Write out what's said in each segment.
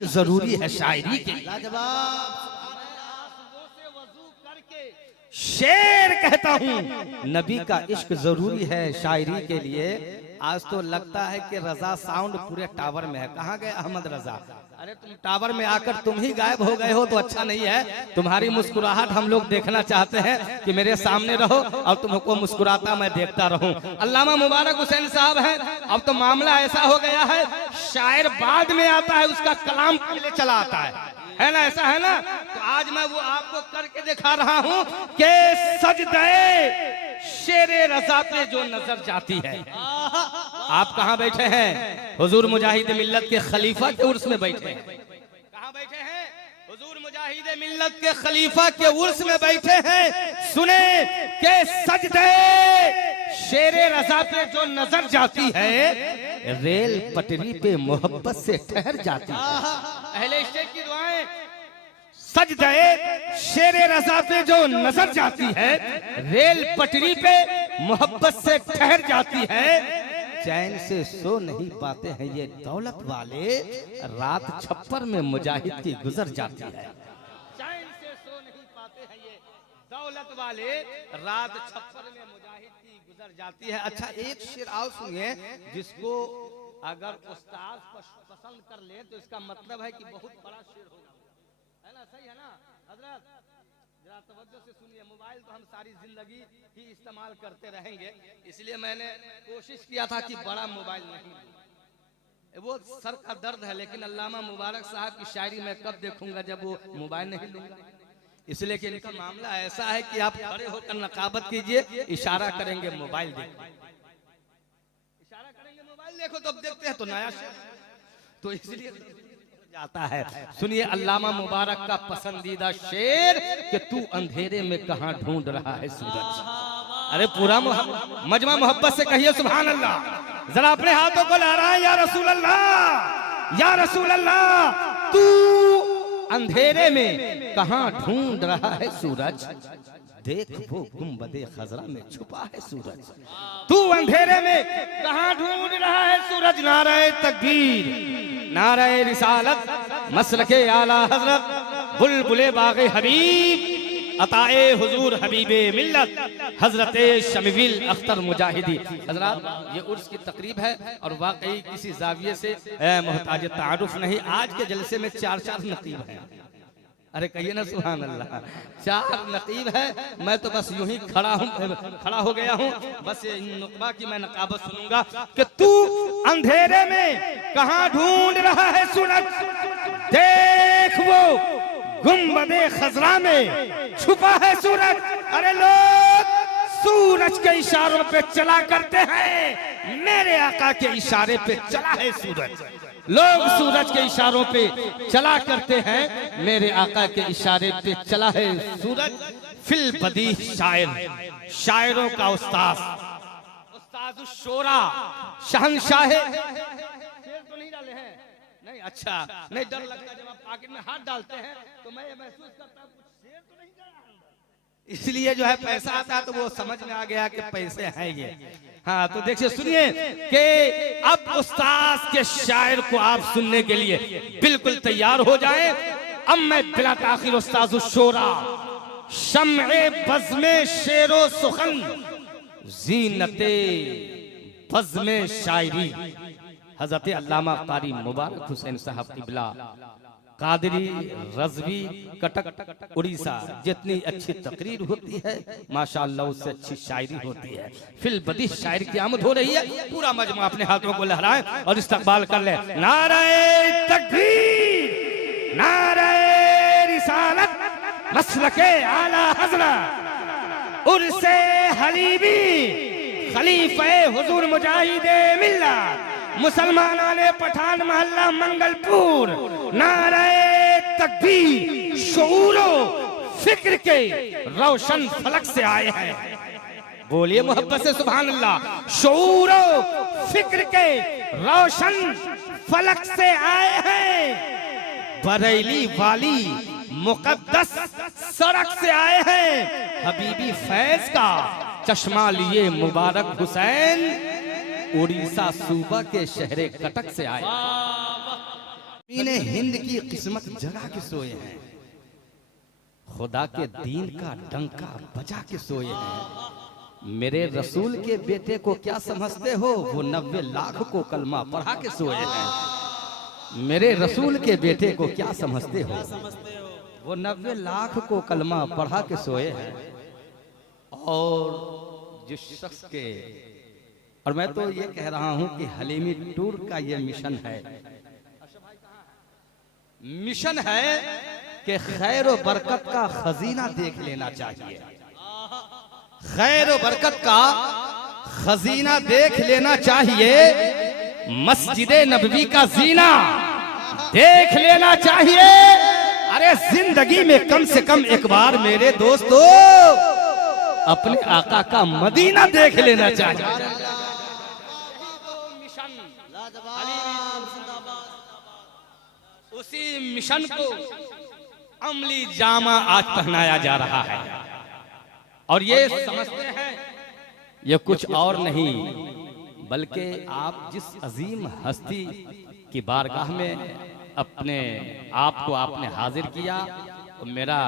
जरूरी है शायरी के लिए। शेर कहता हूँ नबी का इश्क जरूरी है शायरी के लिए। आज तो लगता है कि रजा साउंड पूरे टावर में है। कहाँ गए अहमद रजा? अरे तुम टावर में आकर तुम ही गायब हो गए हो तो अच्छा नहीं है। तुम्हारी मुस्कुराहट हम लोग देखना चाहते हैं कि मेरे सामने रहो और तुमको मुस्कुराता मैं देखता रहूं। अल्लामा मुबारक हुसैन साहब हैं। अब तो मामला ऐसा हो गया है, शायर बाद में आता है, उसका कलाम पहले चला आता है ना? ऐसा है ना? तो आज मैं वो आपको करके दिखा रहा हूँ कि सजदे शेरे रजा पे जो नजर जाती है। आप कहाँ बैठे हैं? हुजूर मुजाहिद मिल्लत के खलीफा के उर्स में बैठे हैं। कहाँ बैठे हैं? हुजूर मुजाहिद मिल्लत के खलीफा के उर्स में बैठे हैं। सुने के सजदे शेरे रजा पे जो नजर जाती है, रेल पटरी पे मोहब्बत से ठहर जाती है। अहले स्टेज की दुआएं। सजदे शेरे रजा पे जो नजर जाती है, रेल पटरी पे मोहब्बत से ठहर जाती है। चैन से सो नहीं पाते हैं ये दौलत वाले, रात छप्पर में मुजाहिद की गुजर जाती है। चैन से सो नहीं पाते हैं ये दौलत वाले, रात छप्पर में मुजाहिद की गुजर जाती है। अच्छा एक शेर आओ सुनिए, जिसको अगर उस्ताद पसंद कर ले तो इसका मतलब है कि बहुत बड़ा शेर होगा, है ना? सही है ना हजरत? जरा तवज्जो से सुनिए। मोबाइल तो हम सारी जिंदगी ही इस्तेमाल करते रहेंगे, इसलिए मैंने कोशिश किया था कि बड़ा मोबाइल नहीं, वो सर का दर्द है। लेकिन अल्लामा मुबारक साहब की शायरी मैं कब देखूंगा जब वो मोबाइल नहीं लूंगा। इसलिए कि इनका मामला ऐसा है कि आप खड़े होकर नकाबत कीजिए, इशारा करेंगे मोबाइल देखो, इशारा करेंगे मोबाइल देखो, तो अब देखते हैं तो नया शेर, तो इसलिए जाता है। सुनिए अल्लामा मुबारक का पसंदीदा शेर कि तू अंधेरे में कहां ढूंढ रहा है सूरज। अरे पूरा मजमा मोहब्बत से कहिए सुभान अल्लाह। जरा अपने हाथों को लहराएं, या रसूल अल्लाह, या रसूल अल्लाह। तू अंधेरे में कहां ढूंढ रहा है सूरज, देख वो गुंबदे खजरा में छुपा है सूरज। तू अंधेरे में कहां ढूंढ रहा है सूरज। नारे तकबीर, नारे रिसालत, मसलके आला हजरत, बुलबुले बागे हबीब, अताए हुजूर हबीबे मिल्लत हजरत शमीविल अख्तर मुजाहिदी। हजरत ये उर्स की तकरीब है और वाकई किसी जाविये से मोहताज तारुफ नहीं। आज के जलसे में 4 नकीब हैं। अरे कहिए ना सुभान अल्लाह। 4 नकीब है। मैं तो बस यूं ही खड़ा हो गया हूँ। बस इन नुकबा की मैं नकाबत सुनूंगा कि तू अंधेरे में कहां ढूंढ रहा है सूरज, देख वो गुंबदे खजरा में छुपा है सूरज। अरे लोग सूरज के इशारों पे चला करते हैं, मेरे आका के इशारे पे चला है सूरज। लोग सूरज के इशारों पे चला करते हैं, मेरे आका के इशारे पे चला है सूरज। फिल बदी शायर, शायरों का उस्ताद, उस्ताद शोरा, शहंशाह। शेर तो नहीं डाले हैं? नहीं, अच्छा नहीं, डर लगता है जब आप पॉकेट में हाथ डालते हैं तो मैं महसूस करता हूँ कुछ शेर तो नहीं गया। इसलिए जो है पैसा आता है तो वो समझ में आ गया कि पैसे हैं ये। हाँ तो देखिए सुनिए कि अब उस्ताद के शायर को आप सुनने के लिए बिल्कुल तैयार हो जाएं। अब मैं बिला ताखिर उस्ताद शोरा, शम्ए बज़्मे शेरो सुखन, ज़ीनते बज़्मे शायरी, हजरत अल्लामा कारी मुबारक हुसैन साहब किबला, कादरी, रज़वी, कटक, उड़ीसा। जितनी अच्छी तकरीर होती है माशाअल्लाह उससे अच्छी शायरी होती है। फिल बदी शायर की आमद हो रही है। पूरा मजमा अपने हाथों को लहराएं और इस्तकबाल कर ले। नारे तकबीर, नारे रिसालत, मसलके आला हज़रत, उर्से हलीबी, खलीफे हुजूर मुजाहिदे मिल्लत, मुसलमाना ने पठान मोहल्ला मंगलपुर। नारे तकबीर, शऊरो फिक्र के रोशन फलक से आए हैं। बोलिए मोहब्बत से सुभान अल्लाह। शऊरो फिक्र के रोशन फलक से आए हैं, बरेली वाली मुकद्दस सड़क से आए हैं। हबीबी फैज का चश्मा लिए मुबारक हुसैन, उड़ीसा सूबा के शहरे कटक से आए। इन्हें हिंद की किस्मत जगा के सोए हैं, खुदा के दीन का डंका बजा के सोए हैं। मेरे रसूल के बेटे को क्या समझते हो, वो 90 लाख को कलमा पढ़ा के सोए हैं। मेरे रसूल के बेटे को क्या समझते हो, वो 90 लाख को कलमा पढ़ा के सोए हैं। और जिस शख्स के, और मैं तो ये कह रहा हूं कि हलीमी टूर का ये मिशन है कि खैर और बरकत का खजीना देख लेना चाहिए। खैर और बरकत का खजीना देख लेना चाहिए। मस्जिद नबवी का जीना देख लेना चाहिए। अरे जिंदगी में कम से कम एक बार मेरे दोस्तों अपने आका का मदीना देख लेना चाहिए। उसी मिशन को अमली जामा आज पहनाया जा रहा है। और ये समझते हैं ये कुछ और नहीं बल्कि आप जिस अजीम हस्ती की बारगाह में अपने आप को आपने हाजिर किया, तो मेरा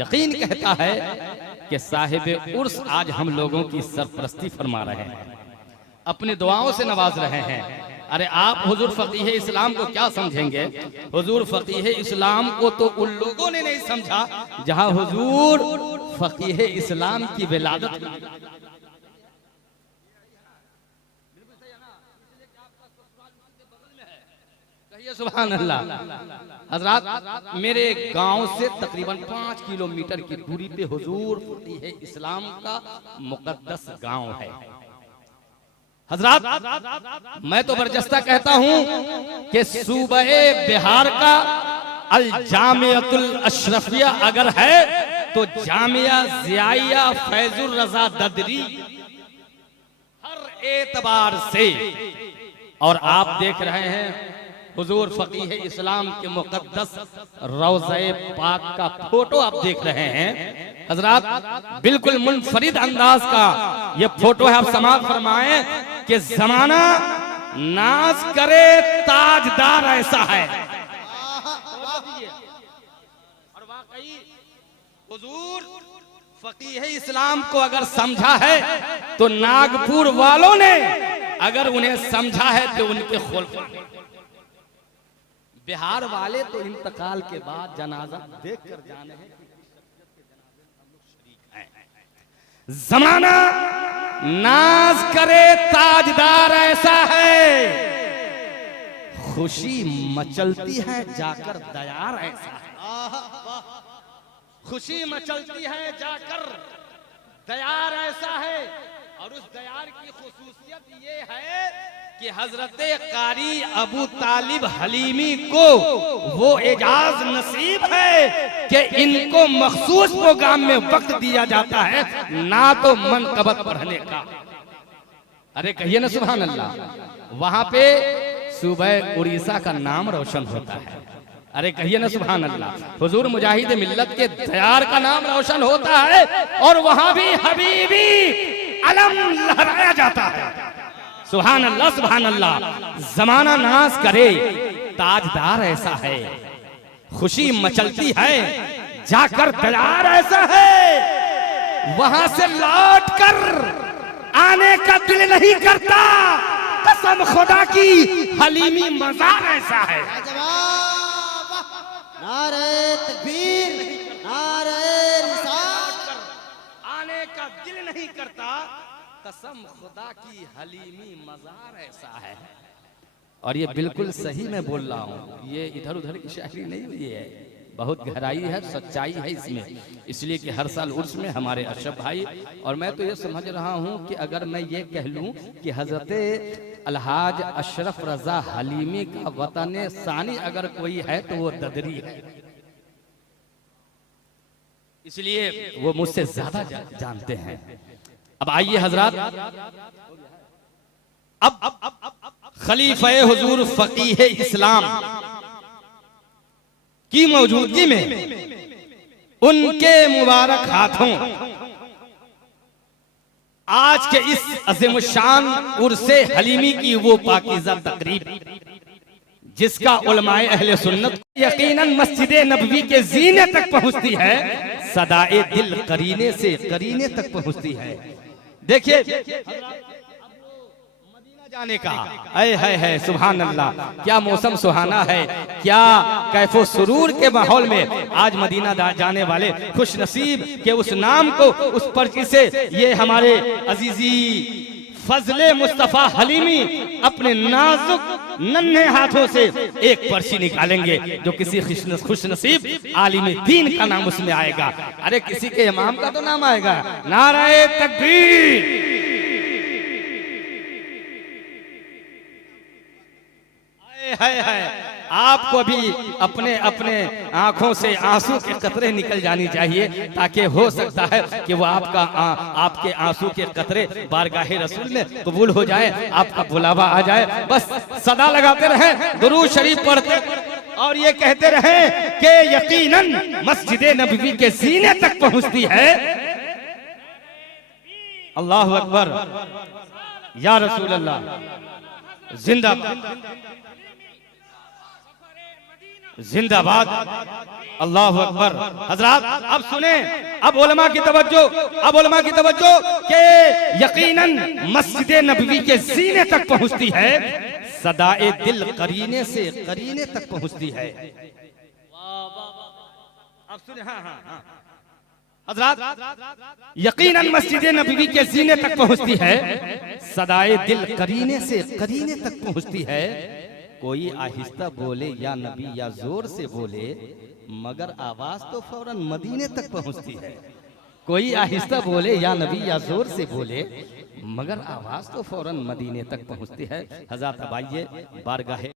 यकीन कहता है कि साहिब उर्स आज हम लोगों की सरपरस्ती फरमा रहे हैं, अपनी दुआओं से नवाज रहे हैं। अरे आप हुजूर फकीह इस्लाम को क्या समझेंगे? हुजूर फकीह इस्लाम को तो उन लोगों ने नहीं समझा जहां हुजूर फकीह इस्लाम की विलादत। कहिए सुभान अल्लाह। हजरात, मेरे गांव से तकरीबन 5 किलोमीटर की दूरी पे हुजूर फकीह इस्लाम का मुकद्दस गांव है। हजरात, मैं तो बरजस्ता कहता हूं कि सूबे बिहार का अल जामियातुल अशरफिया अगर है तो जामिया जियाइया फैजुर रजा ददरी हर एतबार से। और आप देख रहे हैं हुजूर फकीह इस्लाम के मुकद्दस रौज़े पाक का फोटो आप देख रहे हैं। हजरात, बिल्कुल मुनफरिद अंदाज का ये फोटो है। आप समाअत फरमाएं कि जमाना नाज करे ताजदार ऐसा है। और वाकई हुजूर फकीह इस्लाम को अगर समझा है तो नागपुर वालों ने अगर उन्हें समझा है तो उनके खोल। बिहार वाले तो इंतकाल के बाद जनाजा देखकर जाने हैं। जमाना नाज करे ताजदार ऐसा है, खुशी मचलती है जाकर दयार ऐसा है। खुशी मचलती है जाकर दयार ऐसा है। और उस दयार की खुसूसियत ये है कि हजरत कारी अबू तालिब हलीमी को वो एजाज नसीब है कि इनको मखसूस प्रोग्राम में वक्त दिया जाता है, ना तो मनकबत पढ़ने का। अरे कहिए ना सुभान अल्लाह। वहां पे सूबह उड़ीसा का नाम रोशन होता है। अरे कहिए ना सुभान अल्लाह। हुजूर मुजाहिद मिल्लत के दयार का नाम रोशन होता है और वहां भी हबीबी अलम लहराया जाता है। सुभान अल्लाह सुभान अल्लाह। जमाना नाज करे ताजदार ऐसा है, खुशी मचलती है जाकर दयार ऐसा है। वहां से लौट कर आने का दिल नहीं करता, कसम खुदा की हलीमी मजार ऐसा है। नारे तकबीर, नारे रिसालत। आने का दिल नहीं करता, कसम खुदा की हलीमी मजार ऐसा है। और ये बिल्कुल सही मैं बोल रहा हूँ, ये इधर उधर की शायरी नहीं हुई है, बहुत गहराई है, सच्चाई है इसमें। इसलिए कि हर साल उर्स में हमारे अशरफ भाई, और मैं तो ये समझ रहा हूँ कि अगर मैं ये कह लूँ कि हजरत अलहाज अशरफ रजा हलीमी का वतन सानी अगर कोई है तो वो ददरी है। इसलिए वो मुझसे ज्यादा जानते हैं। अब आइए हजरात, अब खलीफा हुजूर फकीह इस्लाम की मौजूदगी में उनके मुबारक हाथों आज के इस अज़ीम शान उर्से हलीमी की वो पाकीज़ा तकरीब जिसका उलमाए अहले सुन्नत यकीनन मस्जिद नबवी के जीने तक पहुंचती है, सदाए दिल करीने से करीने तक पहुंचती है। देखिए मदीना जाने का है सुभान अल्लाह, क्या मौसम सुहाना है, क्या कैफो सुरूर के माहौल में आज मदीना जाने वाले खुश नसीब के उस नाम को, उस पर्ची से ये हमारे अजीजी फजले मुस्तफा हलीमी अपने नाजुक नन्हे हाथों से एक पर्ची निकालेंगे जो किसी खुश नसीब आलिम दीन का नाम उसमें आएगा। अरे किसी के इमाम का तो नाम आएगा। नाराए तकबीर, है आपको भी अपने अपने आंखों से आंसू के कतरे निकल जानी चाहिए, ताकि हो सकता है कि वो आपके आंसू के कतरे बारगाहे रसूल में कबूल हो जाए, आपका बुलावा आ जाए। बस सदा लगाते रहे, दुरूद शरीफ पढ़ते और ये कहते रहे कि यकीनन मस्जिद नबवी के सीने तक पहुंचती है। अल्लाह अकबर, या रसूल अल्लाह, जिंदाबाद जिंदाबाद, अल्लाह अकबर। हजरात अब सुने, अब उलमा की तवज्जो के यकीनन मस्जिद नबवी के सीने तक पहुंचती है, सदाए दिल करीने से करीने तक पहुंचती है। अब सुने, हाँ हजरात, यकीनन मस्जिद नबवी के सीने तक पहुंचती है, सदाए दिल करीने से करीने तक पहुंचती है। कोई आहिस्ता बोले या नबी या जोर से बोले, मगर आवाज तो फौरन मदीने तक पहुंचती है। कोई आहिस्ता बोले या नबी या जोर से बोले, मगर आवाज तो फौरन मदीने तक पहुंचती है। हज़रत अब आइए बारगाहे